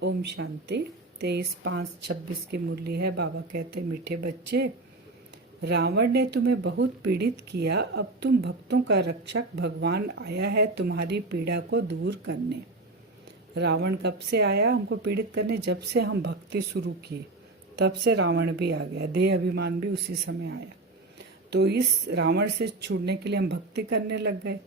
ओम शांति। 23/5/26 की मुरली है। बाबा कहते, मीठे बच्चे, रावण ने तुम्हें बहुत पीड़ित किया। अब तुम भक्तों का रक्षक भगवान आया है तुम्हारी पीड़ा को दूर करने। रावण कब से आया हमको पीड़ित करने? जब से हम भक्ति शुरू किए तब से रावण भी आ गया। देह अभिमान भी उसी समय आया। तो इस रावण से छूटने के लिए हम भक्ति करने लग गए।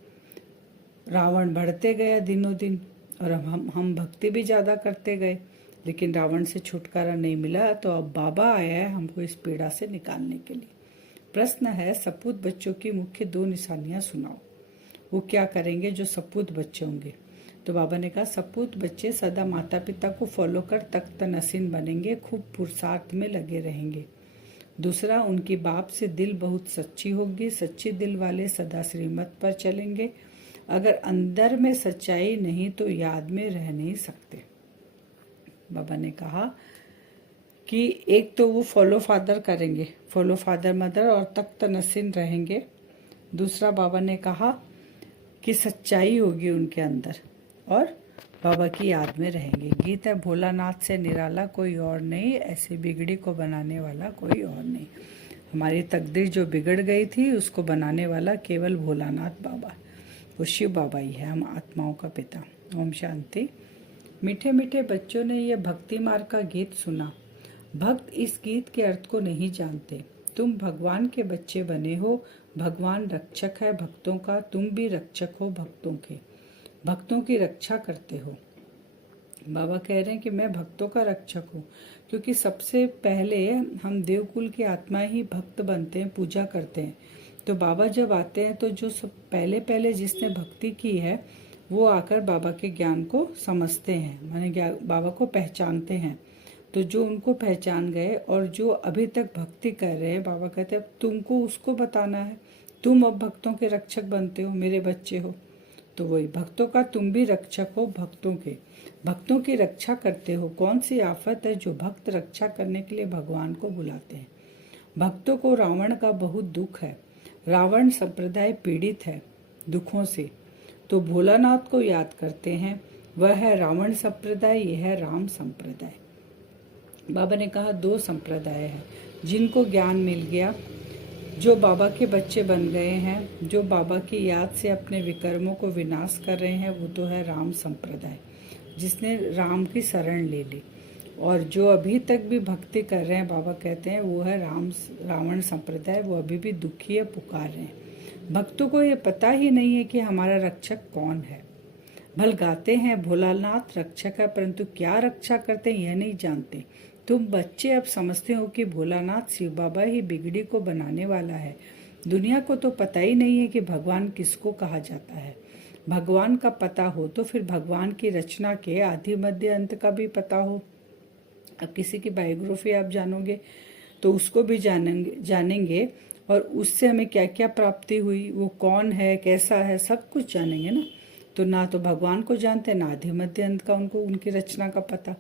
रावण बढ़ते गया दिनों दिन और हम भक्ति भी ज़्यादा करते गए, लेकिन रावण से छुटकारा नहीं मिला। तो अब बाबा आया है हमको इस पीड़ा से निकालने के लिए। प्रश्न है, सपूत बच्चों की मुख्य 2 निशानियां सुनाओ। वो क्या करेंगे जो सपूत बच्चे होंगे? तो बाबा ने कहा, सपूत बच्चे सदा माता पिता को फॉलो कर तख्त नसीन बनेंगे, खूब पुरुषार्थ में लगे रहेंगे। दूसरा, उनकी बाप से दिल बहुत सच्ची होगी। सच्ची दिल वाले सदा श्रीमत पर चलेंगे। अगर अंदर में सच्चाई नहीं तो याद में रह नहीं सकते। बाबा ने कहा कि एक तो वो फॉलो फादर करेंगे, फॉलो फादर मदर और तख्त नसीन रहेंगे। दूसरा, बाबा ने कहा कि सच्चाई होगी उनके अंदर और बाबा की याद में रहेंगे। गीत है, भोलानाथ से निराला कोई और नहीं, ऐसी बिगड़ी को बनाने वाला कोई और नहीं। हमारी तकदीर जो बिगड़ गई थी उसको बनाने वाला केवल भोलानाथ बाबा, वो शिव बाबा ही है, हम आत्माओं का पिता। ओम शांति। मीठे मीठे बच्चों ने यह भक्ति मार्ग का गीत सुना। भक्त इस गीत के अर्थ को नहीं जानते। तुम भगवान के बच्चे बने हो। भगवान रक्षक है भक्तों का, तुम भी रक्षक हो भक्तों के। भक्तों की रक्षा करते हो। बाबा कह रहे हैं कि मैं भक्तों का रक्षक हूँ, क्योंकि सबसे पहले हम देवकुल की आत्मा ही भक्त बनते हैं, पूजा करते हैं। तो बाबा जब आते हैं तो जो सब पहले पहले जिसने भक्ति की है वो आकर बाबा के ज्ञान को समझते हैं, माने बाबा को पहचानते हैं। तो जो उनको पहचान गए और जो अभी तक भक्ति कर रहे हैं, बाबा कहते हैं अब तुमको उसको बताना है। तुम अब भक्तों के रक्षक बनते हो, मेरे बच्चे हो। तो वही भक्तों का तुम भी रक्षक हो भक्तों के। भक्तों की रक्षा करते हो। कौन सी आफत है जो भक्त रक्षा करने के लिए भगवान को बुलाते हैं? भक्तों को रावण का बहुत दुख है। रावण संप्रदाय पीड़ित है दुखों से, तो भोलानाथ को याद करते हैं। वह है रावण संप्रदाय, यह है राम संप्रदाय। बाबा ने कहा 2 संप्रदाय है जिनको ज्ञान मिल गया, जो बाबा के बच्चे बन गए हैं, जो बाबा की याद से अपने विकर्मों को विनाश कर रहे हैं, वो तो है राम संप्रदाय, जिसने राम की शरण ले ली। और जो अभी तक भी भक्ति कर रहे हैं, बाबा कहते हैं वो है रावण संप्रदाय, वो अभी भी दुखी है, पुकार रहे हैं। भक्तों को ये पता ही नहीं है कि हमारा रक्षक कौन है। भल गाते हैं भोलानाथ रक्षक है, परंतु क्या रक्षा करते हैं यह नहीं जानते। तुम बच्चे अब समझते हो कि भोलानाथ शिव बाबा ही बिगड़ी को बनाने वाला है। दुनिया को तो पता ही नहीं है कि भगवान किसको कहा जाता है। भगवान का पता हो तो फिर भगवान की रचना के आदि मध्य अंत का भी पता हो। अब किसी की बायोग्राफी आप जानोगे तो उसको भी जानेंगे और उससे हमें क्या क्या प्राप्ति हुई, वो कौन है, कैसा है, सब कुछ जानेंगे ना। तो ना तो भगवान को जानते, ना आदि मध्य अंत का उनको उनकी रचना का पता,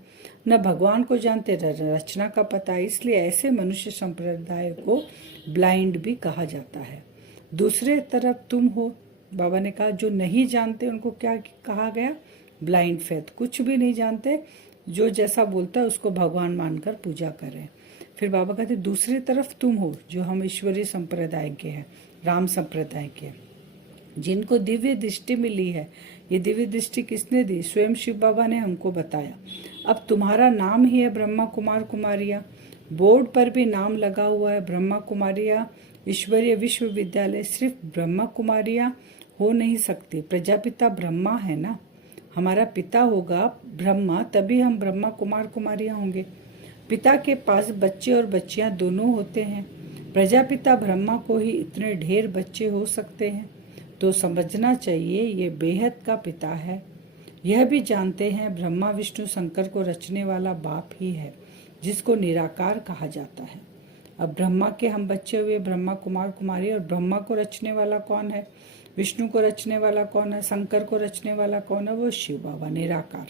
न भगवान को जानते रचना का पता। इसलिए ऐसे मनुष्य संप्रदाय को ब्लाइंड भी कहा जाता है। दूसरे तरफ तुम हो, बाबा ने कहा जो नहीं जानते उनको क्या कहा गया? ब्लाइंड फेथ, कुछ भी नहीं जानते, जो जैसा बोलता है उसको भगवान मानकर पूजा करें। फिर बाबा कहते दूसरी तरफ तुम हो, जो हम ईश्वरीय संप्रदाय के हैं, राम संप्रदाय के, जिनको दिव्य दृष्टि मिली है। ये दिव्य दृष्टि किसने दी? स्वयं शिव बाबा ने हमको बताया। अब तुम्हारा नाम ही है ब्रह्मा कुमार कुमारिया, बोर्ड पर भी नाम लगा हुआ है ब्रह्मा कुमारिया ईश्वरीय विश्वविद्यालय। सिर्फ ब्रह्मा कुमारिया हो नहीं सकती, प्रजापिता ब्रह्मा है ना, हमारा पिता होगा ब्रह्मा, तभी हम ब्रह्मा कुमार कुमारियां होंगे। पिता के पास बच्चे और बच्चियां दोनों होते हैं। प्रजापिता ब्रह्मा को ही इतने ढेर बच्चे हो सकते हैं, तो समझना चाहिए ये बेहद का पिता है। यह भी जानते हैं ब्रह्मा विष्णु शंकर को रचने वाला बाप ही है, जिसको निराकार कहा जाता है। अब ब्रह्मा के हम बच्चे हुए, ब्रह्मा कुमार कुमारी, और ब्रह्मा को रचने वाला कौन है? विष्णु को रचने वाला कौन है? शंकर को रचने वाला कौन है? वो शिव बाबा निराकार।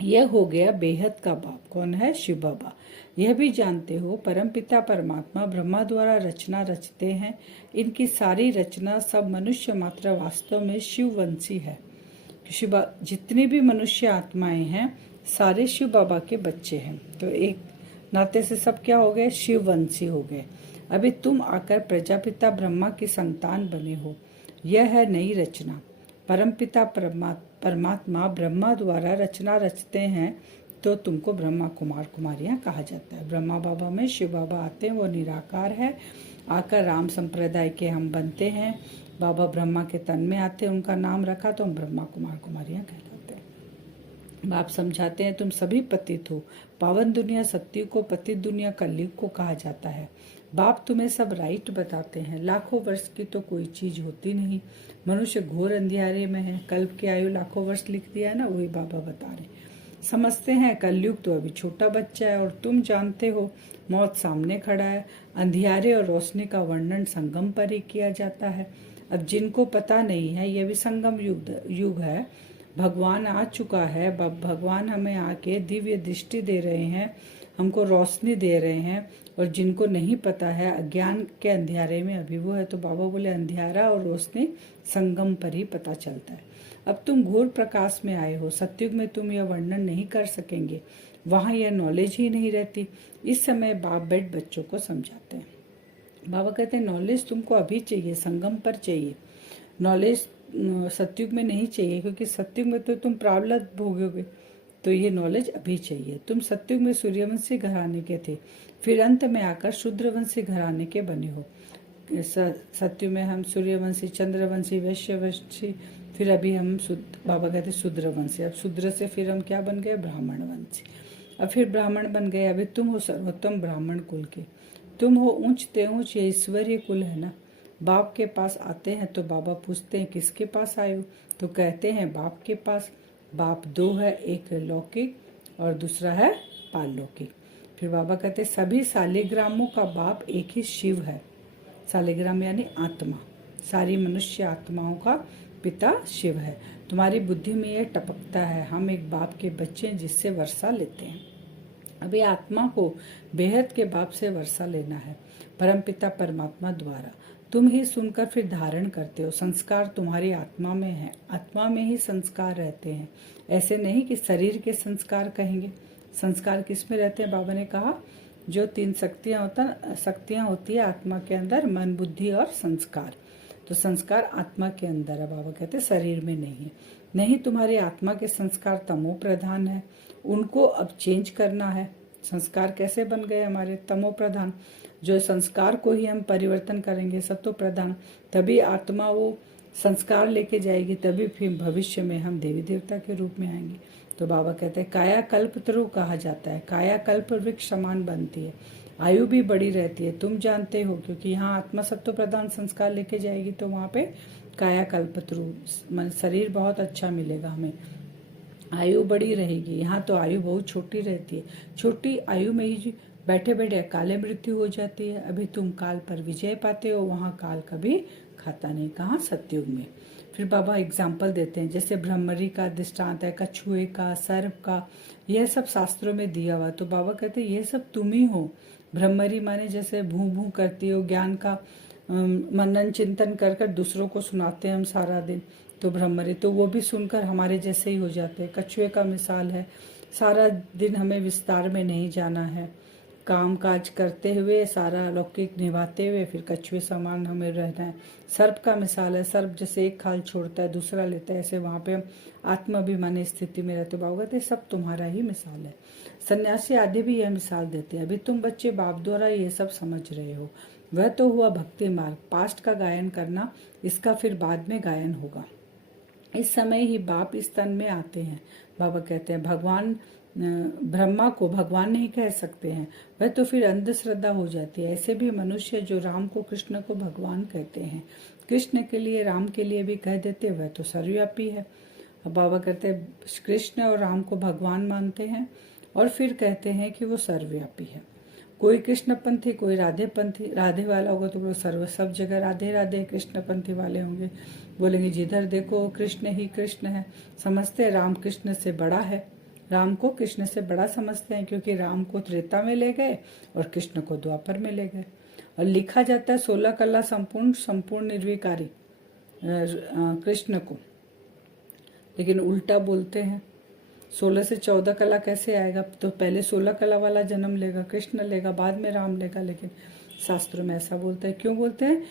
यह हो गया बेहद का बाप, कौन है? शिव बाबा। यह भी जानते हो परमपिता परमात्मा ब्रह्मा द्वारा रचना रचते हैं। इनकी सारी रचना सब मनुष्य मात्र वास्तव में शिववंशी है। जितनी भी मनुष्य आत्माएं हैं सारे शिव बाबा के बच्चे हैं। तो एक नाते से सब क्या हो गए, शिववंशी हो गए। अभी तुम आकर प्रजापिता ब्रह्मा की संतान बने हो। यह है नई रचना। परमपिता परमात्मा ब्रह्मा द्वारा रचना रचते हैं तो तुमको ब्रह्मा कुमार कुमारियां कहा जाता है। ब्रह्मा बाबा में शिव बाबा आते हैं, वो निराकार है। आकर राम संप्रदाय के हम बनते हैं। बाबा ब्रह्मा के तन में आते हैं, उनका नाम रखा तो हम ब्रह्मा कुमार कुमारियां कहलाते हैं। बाप समझाते हैं तुम सभी पतित हो। पावन दुनिया सत्युग को, पतित दुनिया कलयुग को कहा जाता है। बाप तुम्हें सब राइट बताते हैं। लाखों वर्ष की तो कोई चीज होती नहीं। मनुष्य घोर अंधियारे में है। कल्प की आयु लाखों वर्ष लिख दिया है ना, वही बाबा बता रहे। समझते हैं कलयुग तो अभी छोटा बच्चा है और तुम जानते हो मौत सामने खड़ा है। अंधियारे और रोशनी का वर्णन संगम पर ही किया जाता है। अब जिनको पता नहीं है ये भी संगम युग है। भगवान आ चुका है। भगवान हमें आके दिव्य दृष्टि दे रहे हैं, हमको रोशनी दे रहे हैं। और जिनको नहीं पता है, अज्ञान के अंधियारे में अभी वो है, तो बाबा बोले अंधियारा और रोशनी संगम पर ही पता चलता है। अब तुम घोर प्रकाश में आए हो। सत्युग में तुम यह वर्णन नहीं कर सकेंगे, वहां यह नॉलेज ही नहीं रहती। इस समय बाप बैठ बच्चों को समझाते हैं। बाबा कहते हैं नॉलेज तुमको अभी चाहिए, संगम पर चाहिए। नॉलेज सत्युग में नहीं चाहिए, क्योंकि सत्युग में तो तुम प्रारब्ध भोगोगे। तो ये नॉलेज अभी चाहिए। तुम सत्युग में सूर्यवंशी घराने के थे, फिर अंत में आकर शूद्रवंशी घराने के बने हो। सत्युग में हम सूर्यवंशी, चंद्रवंशी, वैश्यवंशी, फिर अभी हम बाबा कहते शूद्रवंशी। अब शूद्र से फिर हम क्या बन गए, ब्राह्मण वंशी। अब फिर ब्राह्मण बन गए। अभी तुम हो सर्वोत्तम ब्राह्मण कुल के। तुम हो ऊंचते ऊंच, ये ईश्वरीय कुल है ना। बाप के पास आते हैं तो बाबा पूछते हैं किसके पास आए हो, तो कहते हैं बाप के पास। बाप दो है, एक लौकिक और दूसरा है पारलौकिक। फिर बाबा कहते सभी सालिग्रामों का बाप एक ही शिव है। सालिग्राम यानी आत्मा, सारी मनुष्य आत्माओं का पिता शिव है। तुम्हारी बुद्धि में यह टपकता है, हम एक बाप के बच्चे हैं जिससे वर्षा लेते हैं। अभी आत्मा को बेहद के बाप से वर्षा लेना है, परमपिता परमात्मा द्वारा। तुम ही सुनकर फिर धारण करते हो। संस्कार तुम्हारी आत्मा में है, आत्मा में ही संस्कार रहते हैं। ऐसे नहीं कि शरीर के संस्कार कहेंगे। संस्कार किस में रहते हैं, बाबा ने कहा जो 3 शक्तियां होती है आत्मा के अंदर, मन, बुद्धि और संस्कार। तो संस्कार आत्मा के अंदर है, बाबा कहते हैं शरीर में नहीं है। नहीं, तुम्हारी आत्मा के संस्कार तमो प्रधान है, उनको अब चेंज करना है। संस्कार कैसे बन गए हमारे, तमो प्रधान। जो संस्कार को ही हम परिवर्तन करेंगे सत्व प्रधान, तभी आत्मा वो संस्कार लेके जाएगी, तभी फिर भविष्य में हम देवी देवता के रूप में आएंगे। तो बाबा कहते हैं काया कल्प तरु कहा जाता है। काया कल्प वृक्ष समान बनती है, आयु भी बड़ी रहती है। तुम जानते हो, क्योंकि यहाँ आत्मा सत्व प्रधान संस्कार लेके जाएगी तो वहाँ पे काया कल्पत्रु शरीर बहुत अच्छा मिलेगा हमें, आयु बड़ी रहेगी। यहाँ तो आयु बहुत छोटी रहती है, छोटी आयु में ही बैठे बैठे काले मृत्यु हो जाती है। अभी तुम काल पर विजय पाते हो, वहाँ काल कभी खाता नहीं। कहाँ, सतयुग में। फिर बाबा एग्जाम्पल देते हैं, जैसे ब्रह्मरी का दृष्टांत है, कछुए का, सर्प का, यह सब शास्त्रों में दिया हुआ। तो बाबा कहते हैं ये सब तुम ही हो। ब्रह्मरी माने जैसे भू भू करती हो, ज्ञान का मनन चिंतन कर कर दूसरों को सुनाते हैं हम सारा दिन, तो ब्रह्मरी, तो वो भी सुनकर हमारे जैसे ही हो जाते हैं। कछुए का मिसाल है, सारा दिन हमें विस्तार में नहीं जाना है, काम काज करते हुए सारा लौकिक निभाते हुए फिर कछुए समान हमें रहना है। सर्प का मिसाल है, सर्प जैसे एक खाल छोड़ता है दूसरा लेता है, ऐसे वहाँ पे हम आत्माभिमानी स्थिति में रहते। बाबा कहते सब तुम्हारा ही मिसाल है। सन्यासी आदि भी यह मिसाल देते हैं। अभी तुम बच्चे बाप द्वारा ये सब समझ रहे हो। वह तो हुआ भक्ति मार्ग, पास्ट का गायन करना, इसका फिर बाद में गायन होगा। इस समय ही बाप इस तन में आते हैं। बाबा कहते हैं भगवान ब्रह्मा को भगवान नहीं कह सकते हैं, वह तो फिर अंधश्रद्धा हो जाती है। ऐसे भी मनुष्य जो राम को, कृष्ण को भगवान कहते हैं, कृष्ण के लिए, राम के लिए भी कह देते, वह तो सर्वव्यापी है। अब बाबा कहते हैं कृष्ण और राम को भगवान मानते हैं और फिर कहते हैं कि वो सर्वव्यापी है। कोई कृष्ण पंथी, कोई राधे पंथी, राधे वाला होगा तो वो सब जगह राधे राधे, कृष्ण पंथी वाले होंगे बोलेंगे जिधर देखो कृष्ण ही कृष्ण है। समझते राम कृष्ण से बड़ा है, राम को कृष्ण से बड़ा समझते हैं, क्योंकि राम को त्रेता में ले गए और कृष्ण को द्वापर में ले गए। और लिखा जाता है 16 कला संपूर्ण निर्विकारी कृष्ण को, लेकिन उल्टा बोलते हैं। 16 से 14 कला कैसे आएगा? तो पहले 16 कला वाला जन्म लेगा, कृष्ण लेगा, बाद में राम लेगा। लेकिन शास्त्रों में ऐसा बोलते हैं। क्यों बोलते हैं?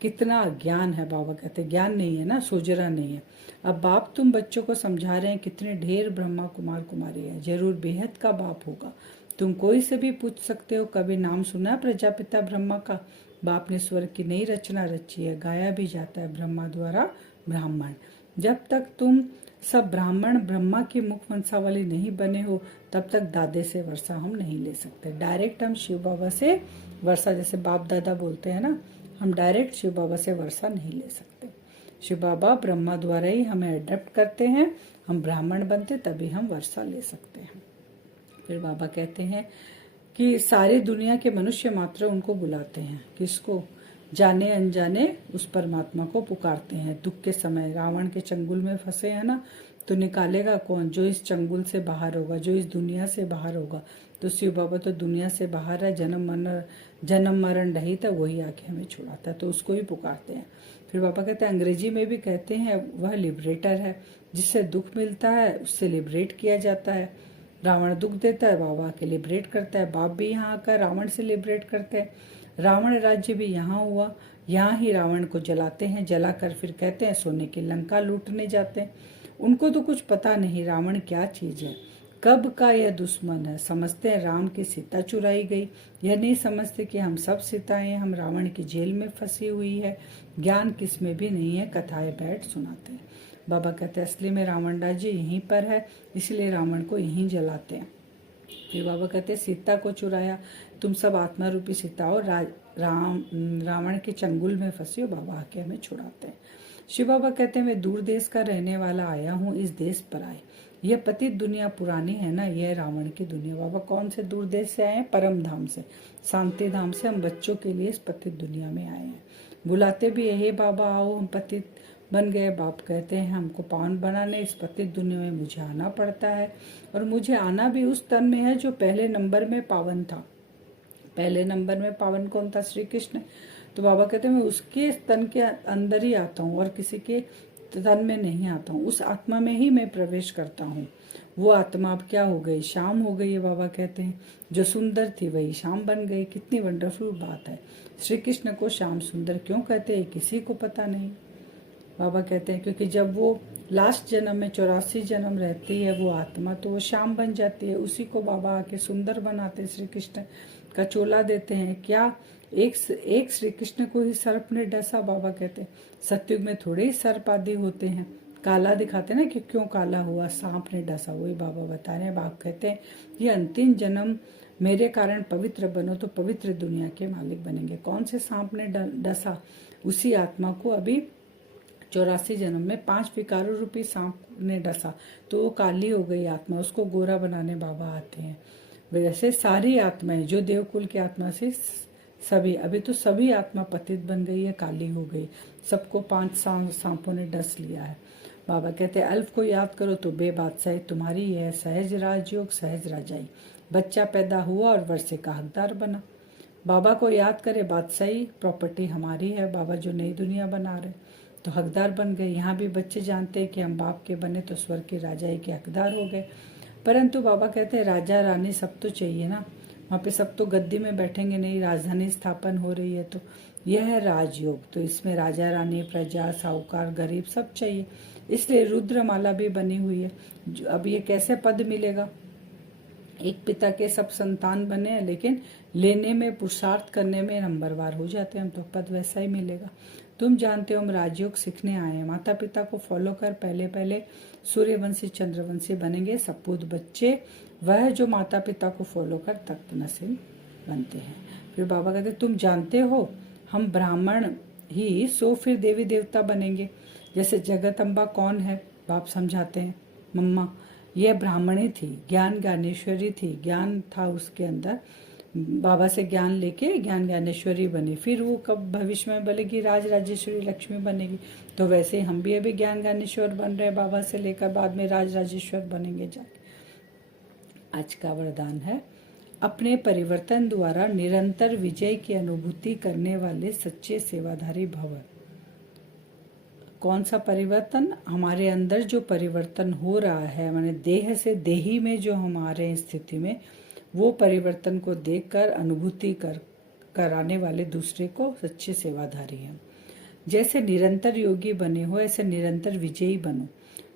कितना ज्ञान है, बाबा कहते हैं। ज्ञान नहीं है ना, सोजरा नहीं है। अब बाप तुम बच्चों को समझा रहे हैं, कितने ढेर ब्रह्मा कुमार कुमारी है, जरूर बेहद का बाप होगा। तुम कोई से भी पूछ सकते हो, कभी नाम सुना प्रजापिता ब्रह्मा का? बाप ने स्वर्ग की नई रचना रची है, गाया भी जाता है ब्रह्मा द्वारा ब्राह्मण। जब तक तुम सब ब्राह्मण ब्रह्मा की मुख वंशावली नहीं बने हो, तब तक दादे से वर्षा हम नहीं ले सकते। डायरेक्ट हम शिव बाबा से वर्षा, जैसे बाप दादा बोलते हैं ना, हम डायरेक्ट शिव बाबा से वर्षा नहीं ले सकते। शिव बाबा ब्रह्मा द्वारा ही हमें अडेप्ट करते हैं, हम ब्राह्मण बनते तभी हम वर्षा ले सकते हैं। फिर बाबा कहते हैं कि सारी दुनिया के मनुष्य मात्र उनको बुलाते हैं। किसको? जाने अनजाने उस परमात्मा को पुकारते हैं। दुख के समय रावण के चंगुल में फंसे हैं ना, तो निकालेगा कौन? जो इस चंगुल से बाहर होगा, जो इस दुनिया से बाहर होगा। तो शिव बाबा तो दुनिया से बाहर है, जन्म मरण रहित है, वही आके हमें छुड़ाता है, तो उसको ही पुकारते हैं। फिर बाबा कहते हैं, अंग्रेजी में भी कहते हैं, वह लिबरेटर है। जिससे दुख मिलता है उससे लिबरेट किया जाता है। रावण दुख देता है, बाबा आके लिबरेट करता है। बाप भी यहाँ आकर रावण से लिबरेट करते हैं। रावण राज्य भी यहाँ हुआ, यहाँ ही रावण को जलाते हैं। जलाकर फिर कहते हैं सोने की लंका लूटने जाते हैं। उनको तो कुछ पता नहीं रावण क्या चीज है, कब का यह दुश्मन है। समझते हैं राम की सीता चुराई गई, यह नहीं समझते कि हम सब सीताएं, हम रावण की जेल में फंसी हुई है। ज्ञान किस में भी नहीं है, कथाएं बैठ सुनाते हैं। बाबा कहते हैं असली में रावण राज्य यहीं पर है, इसलिए रावण को यहीं जलाते हैं। फिर बाबा कहते हैं सीता को चुराया, तुम सब आत्मा रूपी सीता हो, रावण के चंगुल में फंसी हो, बाबा आके हमें छुड़ाते हैं। शिव बाबा कहते हैं मैं दूर देश का रहने वाला आया हूँ, इस देश पर आए। यह पतित दुनिया पुरानी है ना, यह रावण की दुनिया। बाबा कौन से दूर देश से आए हैं? परम धाम से, शांति धाम से। हम बच्चों के लिए इस पतित दुनिया में आए हैं। बुलाते भी यही बाबा आओ, हम पतित बन गए। बाप कहते हैं हमको पावन बनाने इस पतित दुनिया में मुझे आना पड़ता है, और मुझे आना भी उस तन में है जो पहले नंबर में पावन था। पहले नंबर में पावन कौन था? श्री कृष्ण। तो बाबा कहते हैं मैं उसके तन के अंदर ही आता हूँ और किसी के तन में नहीं आता हूँ, उस आत्मा में ही मैं प्रवेश करता हूँ। वो आत्मा अब क्या हो गई? शाम हो गई है। बाबा कहते हैं जो सुंदर थी वही शाम बन गई। कितनी वंडरफुल बात है। श्री कृष्ण को श्याम सुंदर क्यों कहते हैं किसी को पता नहीं। बाबा कहते हैं क्योंकि जब वो लास्ट जन्म में 84 जन्म रहती है वो आत्मा, तो वो श्याम बन जाती है। उसी को बाबा आके सुंदर बनाते हैं। श्री कृष्ण का चोला देते हैं। क्या एक श्री कृष्ण को ही सर्प ने डसा? बाबा कहते हैं सतयुग में थोड़े ही सर्प आदि होते हैं, काला दिखाते ना कि क्यों काला हुआ, सांप ने डसा, वही बाबा बता रहे हैं। बाप कहते हैं ये अंतिम जन्म मेरे कारण पवित्र बनो तो पवित्र दुनिया के मालिक बनेंगे। कौन से सांप ने डसा? उसी आत्मा को अभी 84 जन्म में 5 विकारों रूपी सांप ने डसा, तो वो काली हो गई आत्मा, उसको गोरा बनाने बाबा आते हैं। वैसे सारी आत्माएं जो देवकुल की आत्मा से सभी, अभी तो सभी आत्मा पतित बन गई है, काली हो गई, सबको 5 सांपों ने डस लिया है। बाबा कहते हैं अल्फ को याद करो तो बेबादशाही तुम्हारी है, सहज राजयोग सहज राजाई। बच्चा पैदा हुआ और वर्षे का हकदार बना। बाबा को याद करे, बादशाही प्रॉपर्टी हमारी है। बाबा जो नई दुनिया बना रहे तो हकदार बन गए। यहाँ भी बच्चे जानते हैं कि हम बाप के बने तो स्वर्ग के राजाई के हकदार हो गए। परंतु बाबा कहते हैं राजा रानी सब तो चाहिए ना, वहाँ पे सब तो गद्दी में बैठेंगे नहीं, राजधानी स्थापन हो रही है। तो यह है राजयोग, तो इसमें राजा रानी प्रजा साहूकार गरीब सब चाहिए, इसलिए रुद्रमाला भी बनी हुई है। अब ये कैसे पद मिलेगा? एक पिता के सब संतान बने हैं, लेकिन लेने में पुरुषार्थ करने में नंबरवार हो जाते हैं हम, तो पद वैसा ही मिलेगा। तुम जानते हो हम राजयोग सीखने आए हैं। माता पिता को फॉलो कर पहले पहले सूर्यवंशी चंद्रवंशी बनेंगे सपूत बच्चे, वह जो माता पिता को फॉलो कर तख्त नसीब बनते हैं। फिर बाबा कहते तुम जानते हो हम ब्राह्मण ही सो फिर देवी देवता बनेंगे। जैसे जगदम्बा कौन है? बाप समझाते हैं मम्मा, यह ब्राह्मणी थी, ज्ञान ज्ञानेश्वरी थी, ज्ञान था उसके अंदर, बाबा से ज्ञान लेके ज्ञान ज्ञानेश्वरी बनी। फिर वो कब भविष्य में बनेगी? राज राजेश्वरी लक्ष्मी बनेगी। तो वैसे हम भी अभी ज्ञान ज्ञानेश्वर बन रहे हैं बाबा से लेकर, बाद में राज राजेश्वर बनेंगे जाके। आज का वरदान है अपने परिवर्तन द्वारा निरंतर विजय की अनुभूति करने वाले सच्चे सेवाधारी भव। कौन सा परिवर्तन? हमारे अंदर जो परिवर्तन हो रहा है, माने देह से देही में जो हमारे स्थिति में, वो परिवर्तन को देखकर अनुभूति कराने वाले दूसरे को सच्चे सेवाधारी हैं। जैसे निरंतर योगी बने हो, ऐसे निरंतर विजयी बनो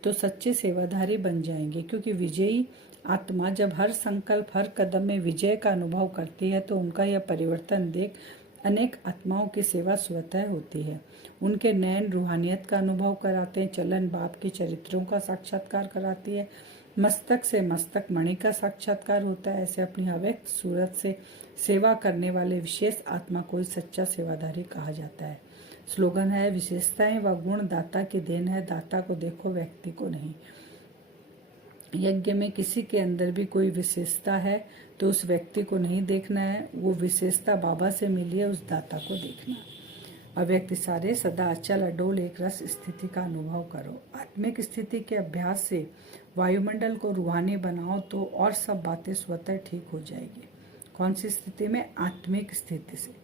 तो सच्चे सेवाधारी बन जाएंगे। क्योंकि विजयी आत्मा जब हर संकल्प, हर कदम में विजय का अनुभव करती है तो उनका यह परिवर्तन देख अनेक आत्माओं की सेवा स्वतः होती है। उनके नयन रूहानियत का अनुभव कराते हैं, चलन बाप के चरित्रों का साक्षात्कार कराती है, मस्तक से मस्तक मणि का साक्षात्कार होता है। ऐसे अपनी अव्यक्त सूरत से सेवा करने वाले विशेष आत्मा को ही सच्चा सेवाधारी कहा जाता है। स्लोगन है, विशेषताएं व गुण दाता की देन है, दाता को देखो व्यक्ति को नहीं। यज्ञ में किसी के अंदर भी कोई विशेषता है तो उस व्यक्ति को नहीं देखना है, वो विशेषता बाबा से मिली है, उस दाता को देखना है। अव्यक्त सारे सदा अचल अडोल एक रस स्थिति का अनुभव करो। आत्मिक स्थिति के अभ्यास से वायुमंडल को रूहानी बनाओ तो और सब बातें स्वतः ठीक हो जाएगी। कौन सी स्थिति में? आत्मिक स्थिति से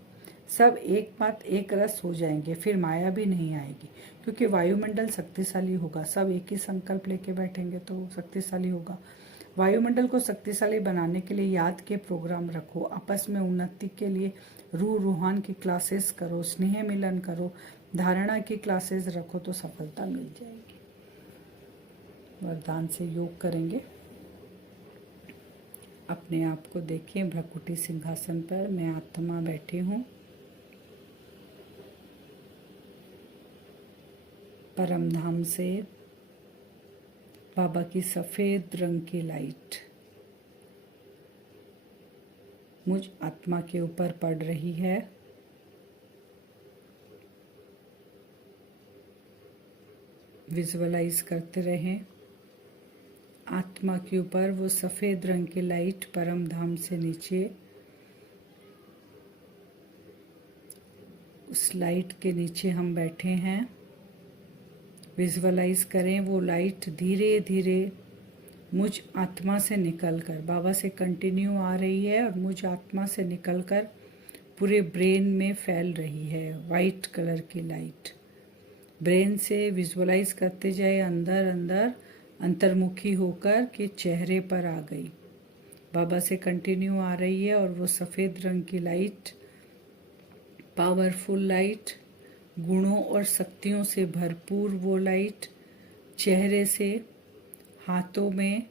सब एक बात एक रस हो जाएंगे, फिर माया भी नहीं आएगी। क्योंकि वायुमंडल शक्तिशाली होगा, सब एक ही संकल्प लेके बैठेंगे तो शक्तिशाली होगा। वायुमंडल को शक्तिशाली बनाने के लिए याद के प्रोग्राम रखो, आपस में उन्नति के लिए रूहान की क्लासेस करो, स्नेह मिलन करो, धारणा की क्लासेस रखो तो सफलता मिल जाएगी। वरदान से योग करेंगे। अपने आप को देखिए, भ्रकुटी सिंहासन पर मैं आत्मा बैठी हूँ। परम धाम से बाबा की सफ़ेद रंग की लाइट मुझ आत्मा के ऊपर पड़ रही है। विजुअलाइज करते रहें, आत्मा के ऊपर वो सफ़ेद रंग की लाइट परम धाम से नीचे, उस लाइट के नीचे हम बैठे हैं। विजुअलाइज करें वो लाइट धीरे धीरे मुझ आत्मा से निकलकर बाबा से कंटिन्यू आ रही है और मुझ आत्मा से निकलकर पूरे ब्रेन में फैल रही है। वाइट कलर की लाइट ब्रेन से विजुअलाइज करते जाए, अंदर अंदर अंतर्मुखी होकर के चेहरे पर आ गई। बाबा से कंटिन्यू आ रही है और वो सफ़ेद रंग की लाइट, पावरफुल लाइट, गुणों और शक्तियों से भरपूर वो लाइट चेहरे से, हाथों में,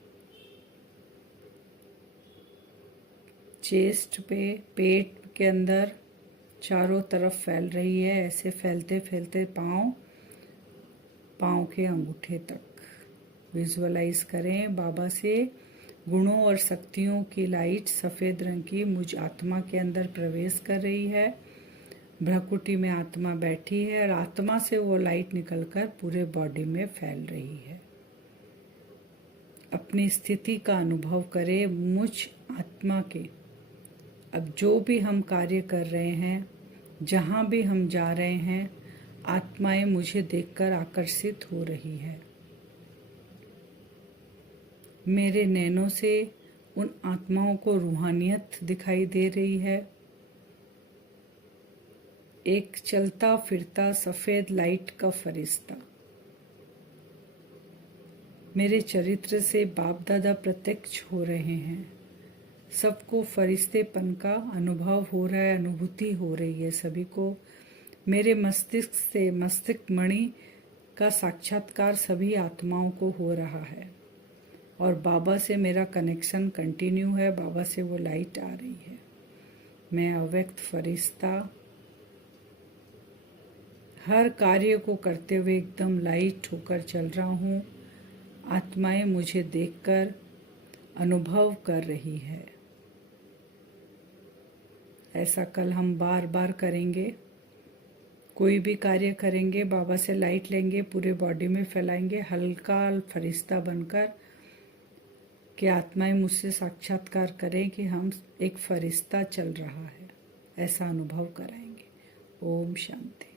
चेस्ट पे, पेट के अंदर, चारों तरफ फैल रही है। ऐसे फैलते फैलते पाँव के अंगूठे तक विजुअलाइज करें। बाबा से गुणों और शक्तियों की लाइट सफ़ेद रंग की मुझ आत्मा के अंदर प्रवेश कर रही है। भ्रकुटी में आत्मा बैठी है और आत्मा से वो लाइट निकलकर पूरे बॉडी में फैल रही है। अपनी स्थिति का अनुभव करें मुझ आत्मा के। अब जो भी हम कार्य कर रहे हैं, जहाँ भी हम जा रहे हैं, आत्माएं मुझे देखकर आकर्षित हो रही है। मेरे नैनों से उन आत्माओं को रूहानियत दिखाई दे रही है। एक चलता फिरता सफ़ेद लाइट का फरिश्ता मेरे चरित्र से बाप दादा प्रत्यक्ष हो रहे हैं। सबको फरिश्तेपन का अनुभव हो रहा है, अनुभूति हो रही है सभी को। मेरे मस्तिष्क से मस्तिष्क मणि का साक्षात्कार सभी आत्माओं को हो रहा है और बाबा से मेरा कनेक्शन कंटिन्यू है। बाबा से वो लाइट आ रही है। मैं अव्यक्त फरिश्ता हर कार्य को करते हुए एकदम लाइट होकर चल रहा हूँ। आत्माएं मुझे देखकर अनुभव कर रही है। ऐसा कल हम बार बार करेंगे। कोई भी कार्य करेंगे, बाबा से लाइट लेंगे, पूरे बॉडी में फैलाएंगे, हल्का फरिश्ता बनकर कि आत्माएं मुझसे साक्षात्कार करें कि हम एक फरिश्ता चल रहा है, ऐसा अनुभव कराएंगे। ओम शांति।